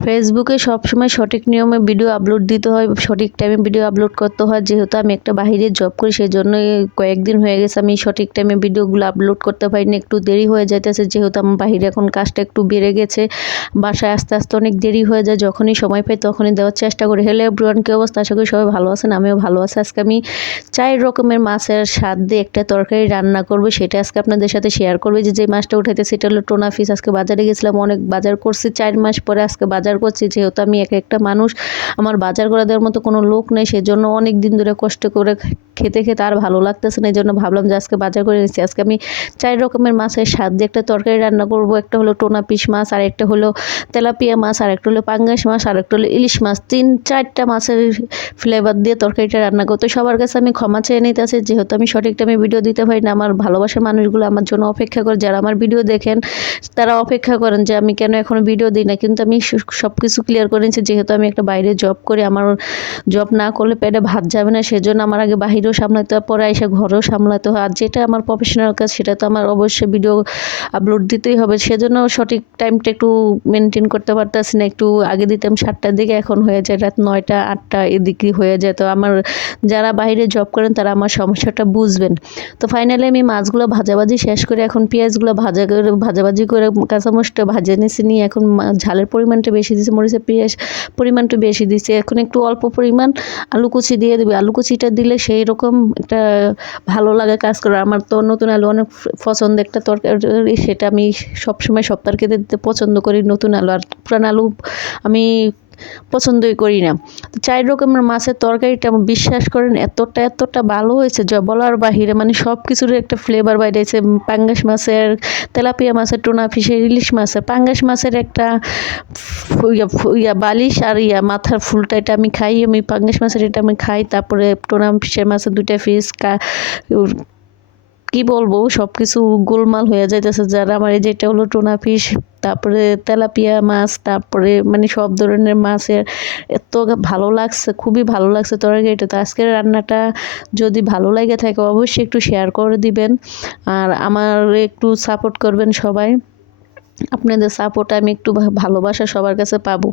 ফেসবুকে সবসময় সঠিক নিয়মে ভিডিও আপলোড দিতে হয়, সঠিক টাইমে ভিডিও আপলোড করতে হয়। যেহেতু আমি একটা বাইরে জব করি সেই জন্য কয়েকদিন হয়ে গেছে আমি সঠিক টাইমে ভিডিওগুলো আপলোড করতে পারিনি। একটু দেরি হয়ে যাইতেছে, যেহেতু আমার বাইরে এখন কাজটা একটু বেড়ে গেছে। বাসায় আস্তে আস্তে অনেক দেরি হয়ে যায়, যখনই সময় পাই তখনই দেওয়ার চেষ্টা করি। হলে এভরিওয়ান কী অবস্থা? আশা করি সবাই ভালো আছেন, আমিও ভালো আছি। আজকে আমি চার রকমের মাছের স্বাদ দিয়ে একটা তরকারি রান্না করব। সেটা আজকে আপনাদের সাথে শেয়ার করবে। যে যে মাছটা উঠাইতে সেটা হলো টোনা ফিস আজকে বাজারে গেছিলাম, অনেক বাজার করছি। চার মাস পরে আজকে বাজার করছি, যেহেতু আমি এক একটা মানুষ, আমার বাজার করে দেওয়ার মতো কোনো লোক নেই, সেজন্য অনেক দিন ধরে কষ্ট করে খেতে খেতে আর ভালো লাগতেছে না এই জন্য ভাবলাম যে আজকে বাজার করে নিচ্ছি আজকে আমি চার রকমের মাছের স্বাদ দিয়ে একটা তরকারি রান্না করব, একটা হলো টোনা পিস মাছ, আর একটা হলো তেলাপিয়া মাছ, আর একটা হলো পাঙ্গাস মাছ, আর একটা হলো ইলিশ মাছ। তিন, চারটা মাছের ফ্লেভার দিয়ে তরকারিটা রান্না করতে সবার কাছে আমি ক্ষমা চেয়ে নিতেছি, যেহেতু আমি সঠিক টাইমে ভিডিও দিতে পারি না, আমার ভালোবাসার মানুষগুলো আমার জন্য অপেক্ষা করে। যারা আমার ভিডিও দেখেন, তারা অপেক্ষা করেন যে আমি কেন এখনও ভিডিও দিই না, কিন্তু আমি সব কিছু ক্লিয়ার করে নিচ্ছি যেহেতু আমি একটা বাইরে জব করি, আমার জব না করলে পেটে ভাত যাবে না, সেজন্য আমার আগে বাহিরেও সামলাতে হয়, পরে এসে ঘরেও সামলাতে হয়। আর যেটা আমার প্রফেশনাল কাজ, সেটা তো আমার অবশ্যই ভিডিও আপলোড দিতেই হবে। সেজন্য সঠিক টাইমটা একটু মেনটেন করতে পারতেছি না। একটু আগে দিতাম সাতটার দিকে, এখন হয়ে যায় রাত নয়টা, আটটা এদিকে হয়ে যায়। তো আমার যারা বাইরে জব করেন, তারা আমার সমস্যাটা বুঝবেন। তো ফাইনালি আমি মাছগুলো ভাজাভাজি শেষ করে, এখন পেঁয়াজগুলো ভাজা করে, ভাজাভাজি করে কাঁচামরিচটা ভাজে নিয়েছি নিয়ে এখন ঝালের পরিমাণটা বেশি দিয়েছি মরিচের পেঁয়াজ পরিমাণটু বেশি দিছে। এখন একটু অল্প পরিমাণ আলু কুচি দিয়ে দেবে। আলু কুচিটা দিলে সেই রকম একটা ভালো লাগে কাজ করে আমার তো নতুন আলু অনেক পছন্দ একটা তরকারি, সেটা আমি সবসময় সব তরকারিতে দিতে পছন্দ করি নতুন আলু। আর পুরান আলু আমি পছন্দই করি না। তো চার রকমের মাছের তরকারিটা বিশ্বাস করেন, এতটা এতটা ভালো হয়েছে যা বলার বাহিরে মানে সব কিছুর একটা ফ্লেভার বাইরেছে। পাঙ্গাস মাছের, তেলাপিয়া মাছের, টোনা ফিশের ইলিশ মাছের, পাঙ্গাস মাছের একটা ইয়া বালিশ আর ইয়া মাথার ফুলটা এটা আমি খাই, আমি পাঙ্গাস মাছের এটা আমি খাই, তারপরে টোনা ফিশের মাছের দুইটা ফিশ, কি বলব সব কিছু গোলমাল হয়ে যাইতেছে। যারা আমার এই যেটা হলো টোনা ফিশ তারপরে তেলাপিয়া মাছ, তারপরে মানে সব ধরনের মাছের এত ভালো লাগছে, খুবই ভালো লাগছে তরকারিটা। তো আজকের রান্নাটা যদি ভালো লাগে থাকে, অবশ্যই একটু শেয়ার করে দিবেন। আর আমার একটু সাপোর্ট করবেন সবাই। আপনাদের সাপোর্ট আমি একটু ভালোবাসা সবার কাছে পাবো।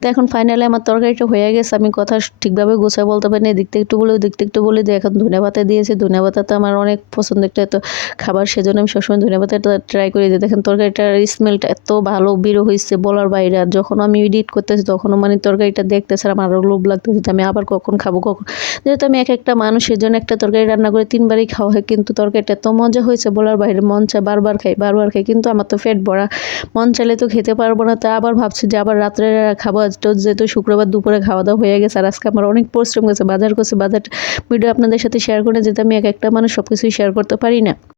তো এখন ফাইনালি আমার তরকারিটা হয়ে গেছে, আমি কথা ঠিকভাবে গোছায় বলতে পারি না দিকতে একটু বলে দিকতে একটু বলে দিই এখন ধনে পাতা দিয়েছে। ধনে পাতা তো আমার অনেক পছন্দ একটা এত খাবার, সেজন্য আমি সবসময় ধনে পাতাটা ট্রাই করে। দিই দেখেন তরকারিটার স্মেলটা এত ভালো বেরো হয়েছে বলার বাইরে। আর যখন আমি এডিট করতেছি, তখনও মানে তরকারিটা দেখতেছে আমার আরও লোভ লাগতেছে আমি আবার কখন খাব, কখন। যেহেতু আমি এক একটা মানুষ, সেজন্য একটা তরকারি রান্না করে তিনবারই খাওয়া হয়, কিন্তু তরকারিটা এত মজা হয়েছে বলার বাইরে। মন চায় বারবার খাই বারবার খাই, কিন্তু আমার তো পেট ভরা। মন চাইলে তো খেতে পারব না, তা আবার ভাবছি যে আবার রাত্রে খাব। তো যেহেতু শুক্রবার দুপুরে খাওয়া দাওয়া হয়ে গেছে, আর আজকে আমার অনেক পরিশ্রম গেছে বাজার করছে, বাজার ভিডিও আপনাদের সাথে শেয়ার করে যেতে আমি এক একটা মানুষ সব কিছুই শেয়ার করতে পারি না।